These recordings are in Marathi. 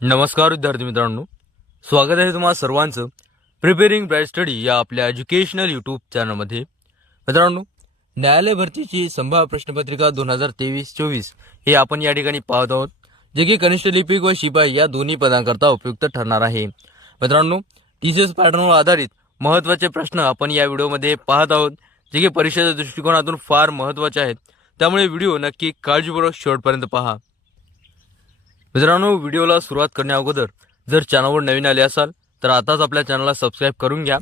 नमस्कार विद्यार्थी मित्रांनो. स्वागत आहे तुम्हाला सर्वांचं प्रिपेरिंग ब्राईट स्टडी या आपल्या एज्युकेशनल यूट्यूब चॅनलमध्ये मित्रांनो न्यायालय भरतीची संभाव्य प्रश्नपत्रिका दोन हजार तेवीस चोवीस हे आपण या ठिकाणी पाहत आहोत जे की कनिष्ठ लिपिक व शिपाई या दोन्ही पदांकरता उपयुक्त ठरणार आहे. मित्रांनो टी सी एस पॅटर्नवर आधारित महत्त्वाचे प्रश्न आपण या व्हिडिओमध्ये पाहत आहोत जे की परीक्षेच्या दृष्टिकोनातून फार महत्त्वाचे आहेत. त्यामुळे व्हिडिओ नक्की काळजीपूर्वक शेवटपर्यंत पहा. मित्रांनो व्हिडिओला सुरुवात करण्या अगोदर जर चॅनलवर नवीन आले असाल तर आताच आपल्या चॅनलला सबस्क्राईब करून घ्या.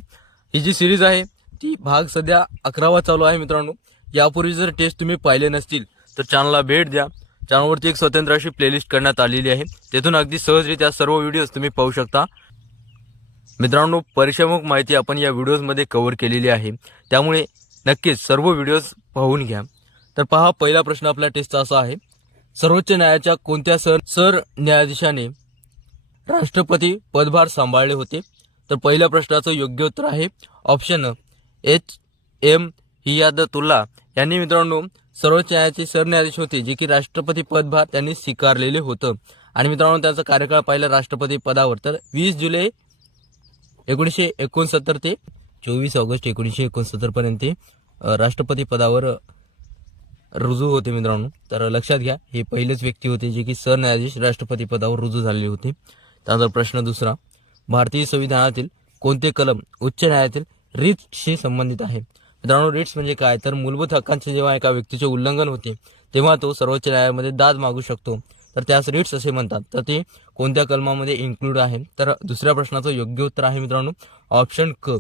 ही जी सिरीज आहे ती भाग सध्या अकरावा चालू आहे मित्रांनो. यापूर्वी जर टेस्ट तुम्ही पाहिले नसतील तर चॅनलला भेट द्या. चॅनलवरती एक स्वतंत्र अशी प्लेलिस्ट करण्यात आलेली आहे. तेथून अगदी सहजरित्या सर्व व्हिडिओज तुम्ही पाहू शकता. मित्रांनो परीक्षामुख माहिती आपण या व्हिडिओजमध्ये कव्हर केलेली आहे. त्यामुळे नक्कीच सर्व व्हिडिओज पाहून घ्या. तर पहा पहिला प्रश्न आपल्या टेस्टचा असा आहे. सर्वोच्च न्यायालयाच्या कोणत्या सर सर न्यायाधीशाने राष्ट्रपती पदभार सांभाळले होते? तर पहिल्या प्रश्नाचं योग्य उत्तर आहे ऑप्शन एच. एम. हियादतुल्ला यांनी मित्रांनो सर्वोच्च न्यायालयाचे सरन्यायाधीश होते जे की राष्ट्रपती पदभार त्यांनी स्वीकारलेले होतं. आणि मित्रांनो त्यांचा कार्यकाळ पाहिला राष्ट्रपती पदावर. तर वीस जुलै एकोणीसशे एकोणसत्तर ते चोवीस ऑगस्ट एकोणीसशे एकोणसत्तर पर्यंत ते राष्ट्रपती पदावर रुजू होते मित्रांनो. तर लक्षात घ्या हे पहिलेच व्यक्ती होते जे की सरन्यायाधीश राष्ट्रपती पदावर रुजू झालेले होते. त्यानंतर प्रश्न दुसरा भारतीय संविधानातील कोणते कलम उच्च न्यायालयातील रिट्सशी संबंधित आहे? मित्रांनो रिट्स म्हणजे काय? तर मूलभूत हक्कांचे जेव्हा एका व्यक्तीचे उल्लंघन होते तेव्हा तो सर्वोच्च न्यायालयामध्ये दाद मागू शकतो. तर त्यास रिट्स असे म्हणतात. तर ते कोणत्या कलमामध्ये इन्क्लूड आहे? तर दुसऱ्या प्रश्नाचं योग्य उत्तर आहे मित्रांनो ऑप्शन क.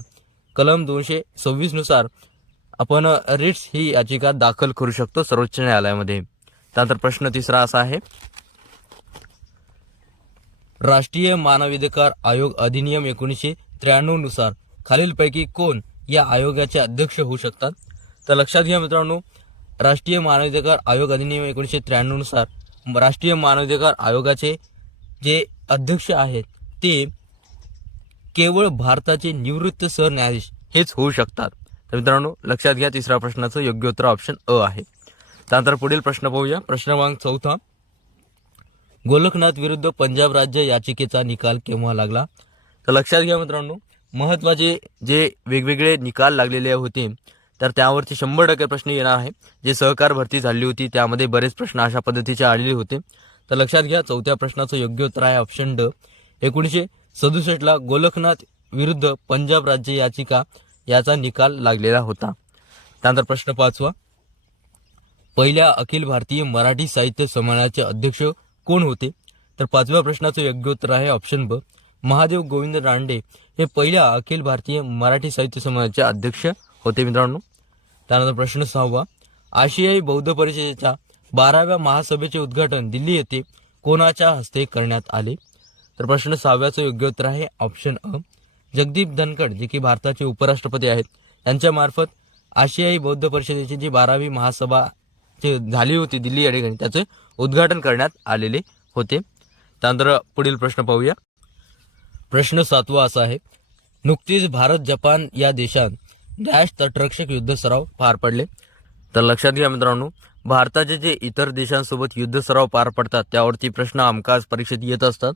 कलम दोनशे सव्वीसनुसार आपण रिट्स ही याचिका दाखल करू शकतो सर्वोच्च न्यायालयामध्ये. त्यानंतर प्रश्न तिसरा असा आहे राष्ट्रीय मानवाधिकार आयोग अधिनियम एकोणीसशे त्र्याण्णवनुसार खालीलपैकी कोण या आयोगाचे अध्यक्ष होऊ शकतात? तर लक्षात घ्या मित्रांनो राष्ट्रीय मानवाधिकार आयोग अधिनियम एकोणीसशे त्र्याण्णवनुसार राष्ट्रीय मानवाधिकार आयोगाचे जे अध्यक्ष आहेत ते केवळ भारताचे निवृत्त सरन्यायाधीश हेच होऊ शकतात. तर मित्रांनो लक्षात घ्या तिसऱ्या प्रश्नाचं योग्य उत्तर ऑप्शन अ आहे. त्यानंतर पुढील प्रश्न पाहूया. प्रश्न क्रमांक चौथा. गोलकनाथ विरुद्ध पंजाब राज्य याचिकेचा निकाल केव्हा लागला? तर लक्षात घ्या मित्रांनो महत्त्वाचे जे वेगवेगळे निकाल लागलेले होते तर त्यावरती शंभर टक्के प्रश्न येणार आहे. जे सहकार भरती झाली होती त्यामध्ये बरेच प्रश्न अशा पद्धतीचे आलेले होते. तर लक्षात घ्या चौथ्या प्रश्नाचं योग्य उत्तर आहे ऑप्शन ड. एकोणीसशे सदुसष्टला गोलखनाथ विरुद्ध पंजाब राज्य याचिका याचा निकाल लागलेला होता. त्यानंतर प्रश्न पाचवा. पहिल्या अखिल भारतीय मराठी साहित्य संमेलनाचे अध्यक्ष कोण होते? तर पाचव्या प्रश्नाचं योग्य उत्तर आहे ऑप्शन ब. महादेव गोविंद रांडे हे पहिल्या अखिल भारतीय मराठी साहित्य संमेलनाचे अध्यक्ष होते मित्रांनो. त्यानंतर प्रश्न सहावा. आशियाई बौद्ध परिषदेच्या बाराव्या महासभेचे उद्घाटन दिल्ली येथे कोणाच्या हस्ते करण्यात आले? तर प्रश्न सहाव्याचं योग्य उत्तर आहे ऑप्शन अ. जगदीप धनखड जे की भारताचे उपराष्ट्रपती आहेत यांच्यामार्फत आशियाई बौद्ध परिषदेची जी बारावी महासभा जे झाली होती दिल्ली या ठिकाणी त्याचे उद्घाटन करण्यात आलेले होते. त्यानंतर पुढील प्रश्न पाहूया. प्रश्न सातवा असा आहे नुकतीच भारत जपान या देशात डॅश तटरक्षक युद्ध सराव पार पडले. तर लक्षात घ्या मित्रांनो भारताचे जे इतर देशांसोबत युद्ध सराव पार पडतात त्यावरती प्रश्न आमकाज परीक्षेत येत असतात.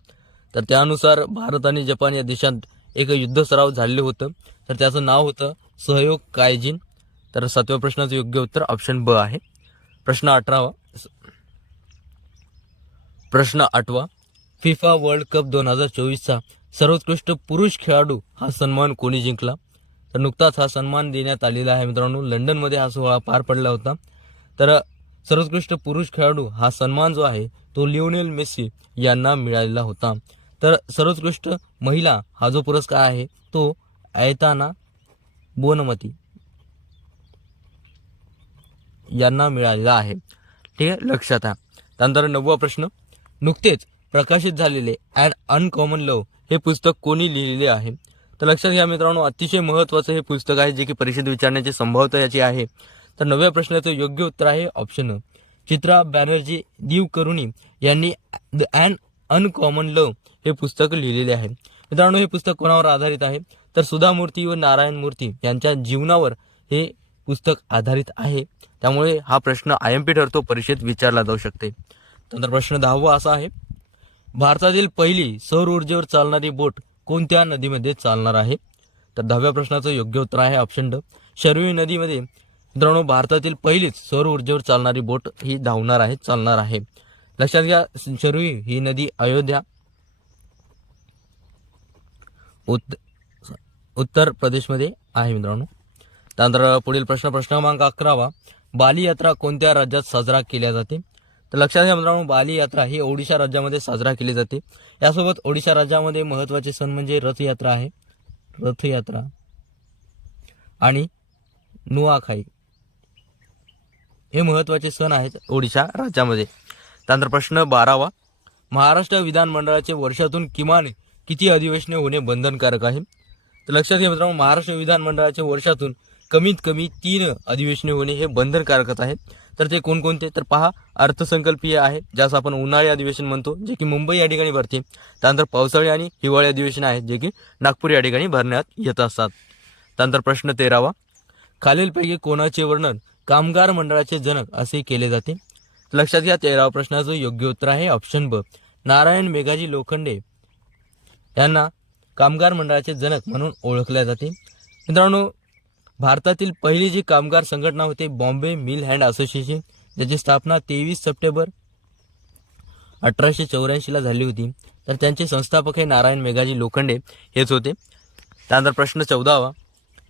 तर त्यानुसार भारत आणि जपान या देशात एक युद्ध सराव झालेलं होतं. तर त्याचं नाव होतं सहयोग कायजिन. तर सातव्या प्रश्नाचं योग्य उत्तर ऑप्शन ब आहे. प्रश्न अठरावा. प्रश्न आठवा. फिफा वर्ल्ड कप दोन हजार चोवीसचा सर्वोत्कृष्ट पुरुष खेळाडू हा सन्मान कोणी जिंकला? तर नुकताच हा सन्मान देण्यात आलेला आहे मित्रांनो. लंडनमध्ये हा सोहळा पार पडला होता. तर सर्वोत्कृष्ट पुरुष खेळाडू हा सन्मान जो आहे तो लिओनेल मेस्सी यांना मिळालेला होता. तर सर्वोत्कृष्ट महिला हा जो पुरस्कार आहे तो ऐताना बोनमती यांना मिळालेला आहे. ठीक आहे लक्षात आहे त्यानंतर नववा प्रश्न. नुकतेच प्रकाशित झालेले अँड अनकॉमन लव हे पुस्तक कोणी लिहिलेले आहे? तर लक्षात घ्या मित्रांनो अतिशय महत्त्वाचं हे पुस्तक आहे जे की परीक्षेत विचारण्याची संभावता याची आहे. तर नवव्या प्रश्नाचं योग्य उत्तर आहे ऑप्शन. चित्रा बॅनर्जी दीव करुणी यांनी द अँड अनकॉमन लव हे पुस्तक लिहिलेले आहे. मित्रांनो हे पुस्तक कोणावर आधारित आहे? तर सुधा मूर्ती व नारायण मूर्ती यांच्या जीवनावर हे पुस्तक आधारित आहे. त्यामुळे हा प्रश्न आय एम पी ठरतो परीक्षेत विचारला जाऊ शकते. नंतर प्रश्न दहावा असा आहे. भारतातील पहिली सौर ऊर्जेवर चालणारी बोट कोणत्या नदीमध्ये चालणार आहे? तर दहाव्या प्रश्नाचं योग्य उत्तर आहे ऑप्शन ड. शर्वी नदीमध्ये मित्रांनो भारतातील पहिलीच सौर ऊर्जेवर चालणारी बोट ही धावणार आहे चालणार आहे. लक्षात घ्या शरुई ही नदी अयोध्या उत् उत्तर प्रदेशमध्ये आहे मित्रांनो. त्यानंतर पुढील प्रश्न प्रश्न क्रमांक अकरावा. बाली यात्रा कोणत्या राज्यात साजरा केल्या जाते? तर लक्षात घ्या मित्रांनो बाली यात्रा ही ओडिशा राज्यामध्ये साजरा केली जाते. यासोबत ओडिशा राज्यामध्ये महत्त्वाचे सण म्हणजे रथयात्रा आहे. रथयात्रा आणि नुआखाई हे महत्त्वाचे सण आहेत ओडिशा राज्यामध्ये. त्यानंतर प्रश्न बारावा. महाराष्ट्र विधानमंडळाचे वर्षातून किमान किती अधिवेशने होणे बंधनकारक आहे? तर लक्षात घ्या मित्रांनो महाराष्ट्र विधानमंडळाचे वर्षातून कमीत कमी तीन अधिवेशने होणे हे बंधनकारकच आहे. तर ते कोणकोणते? तर पहा अर्थसंकल्पीय आहे ज्यास आपण उन्हाळी अधिवेशन म्हणतो जे की मुंबई या ठिकाणी भरते. त्यानंतर पावसाळी आणि हिवाळी अधिवेशन आहेत जे की नागपूर या ठिकाणी भरण्यात येत असतात. त्यानंतर प्रश्न तेरावा. खालीलपैकी कोणाचे वर्णन कामगार मंडळाचे जनक असे केले जाते? लक्षात घ्या तेराव प्रश्नाचं योग्य उत्तर आहे. ऑप्शन ब नारायण मेघाजी लोखंडे यांना कामगार मंडळाचे जनक म्हणून ओळखले जाते मित्रांनो भारतातील पहिली जी कामगार संघटना होते बॉम्बे मिल हँड असोसिएशन ज्याची स्थापना तेवीस सप्टेंबर अठराशे चौऱ्याऐंशीला झाली होती. तर त्यांचे संस्थापक हे नारायण मेघाजी लोखंडे हेच होते. त्यानंतर प्रश्न चौदावा.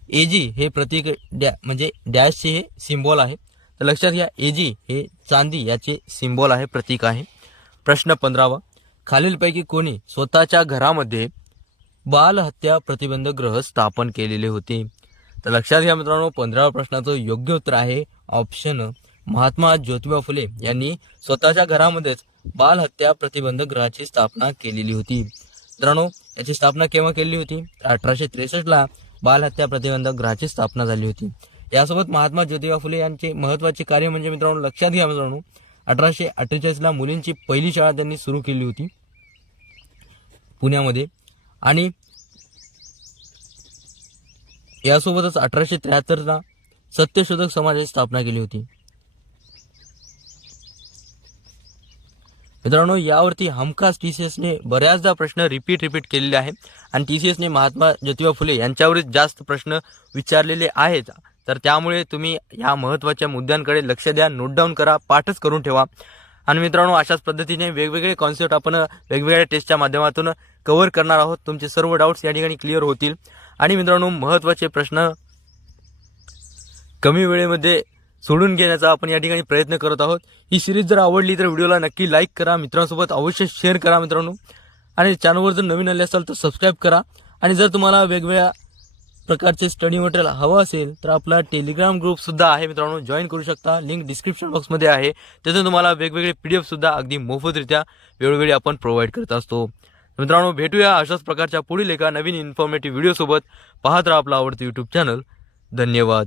एजी हे प्रतीक डॅ म्हणजे डॅशचे हे सिम्बॉल आहे. तर लक्षात घ्या एजी हे चांदी याचे सिम्बॉल आहे प्रतीक आहे. प्रश्न पंधरावा खालीलपैकी कोणी स्वतःच्या घरामध्ये बालहत्या प्रतिबंध ग्रह स्थापन केलेले होते? तर लक्षात घ्या मित्रांनो पंधराव्या प्रश्नाचं योग्य उत्तर आहे ऑप्शन महात्मा ज्योतिबा फुले यांनी स्वतःच्या घरामध्येच बालहत्या प्रतिबंध ग्रहाची स्थापना केलेली होती. मित्रांनो याची स्थापना केव्हा केलेली होती? अठराशे त्रेसष्टला बालहत्या प्रतिबंधक ग्रहाची स्थापना झाली होती. यासोबत महात्मा ज्योतिबा फुले यांचे महत्त्वाचे कार्य म्हणजे मित्रांनो लक्षात घ्या मित्रांनो अठराशे अठ्ठेचाळीसला मुलींची पहिली शाळा त्यांनी सुरू केली होती पुण्यामध्ये. आणि यासोबतच अठराशे त्र्याहत्तरला सत्यशोधक समाजाची स्थापना केली होती. मित्रांनो यावरती हमखास टी सी एसने बऱ्याचदा प्रश्न रिपीट रिपीट केलेले आहे आणि टी सी एसने महात्मा ज्योतिबा फुले यांच्यावरच जास्त प्रश्न विचारलेले आहेत. तर त्यामुळे तुम्ही या महत्त्वाच्या मुद्द्यांकडे लक्ष द्या नोट डाऊन करा पाठच करून ठेवा. आणि मित्रांनो अशाच पद्धतीने वेगवेगळे कॉन्सेप्ट आपण वेगवेगळ्या टेस्टच्या माध्यमातून कव्हर करणार आहोत. तुमचे सर्व डाऊट्स या ठिकाणी क्लिअर होतील. आणि मित्रांनो महत्त्वाचे प्रश्न कमी वेळेमध्ये सोडून घेण्याचा आपण या ठिकाणी प्रयत्न करत आहोत. ही सिरीज जर आवडली तर व्हिडिओला नक्की लाईक करा. मित्रांसोबत अवश्य शेअर करा मित्रांनो. आणि चॅनलवर जर नवीन आले असाल तर सबस्क्राईब करा. आणि जर तुम्हाला वेगवेगळ्या प्रकारचे स्टडी मटेरियल हवं असेल तर आपला टेलिग्राम ग्रुप सुद्धा आहे. मित्रांनो जॉईन करू शकता. लिंक डिस्क्रिप्शन बॉक्समध्ये आहे. त्यातून तुम्हाला वेगवेगळे पी डी एफसुद्धा अगदी मोफतरित्या वेळोवेळी आपण प्रोव्हाइड करत असतो. मित्रांनो भेटूया अशाच प्रकारच्या पुढील एका नवीन इन्फॉर्मेटिव्ह व्हिडिओसोबत पाहत राहा आपला आवडतं यूट्यूब चॅनल धन्यवाद.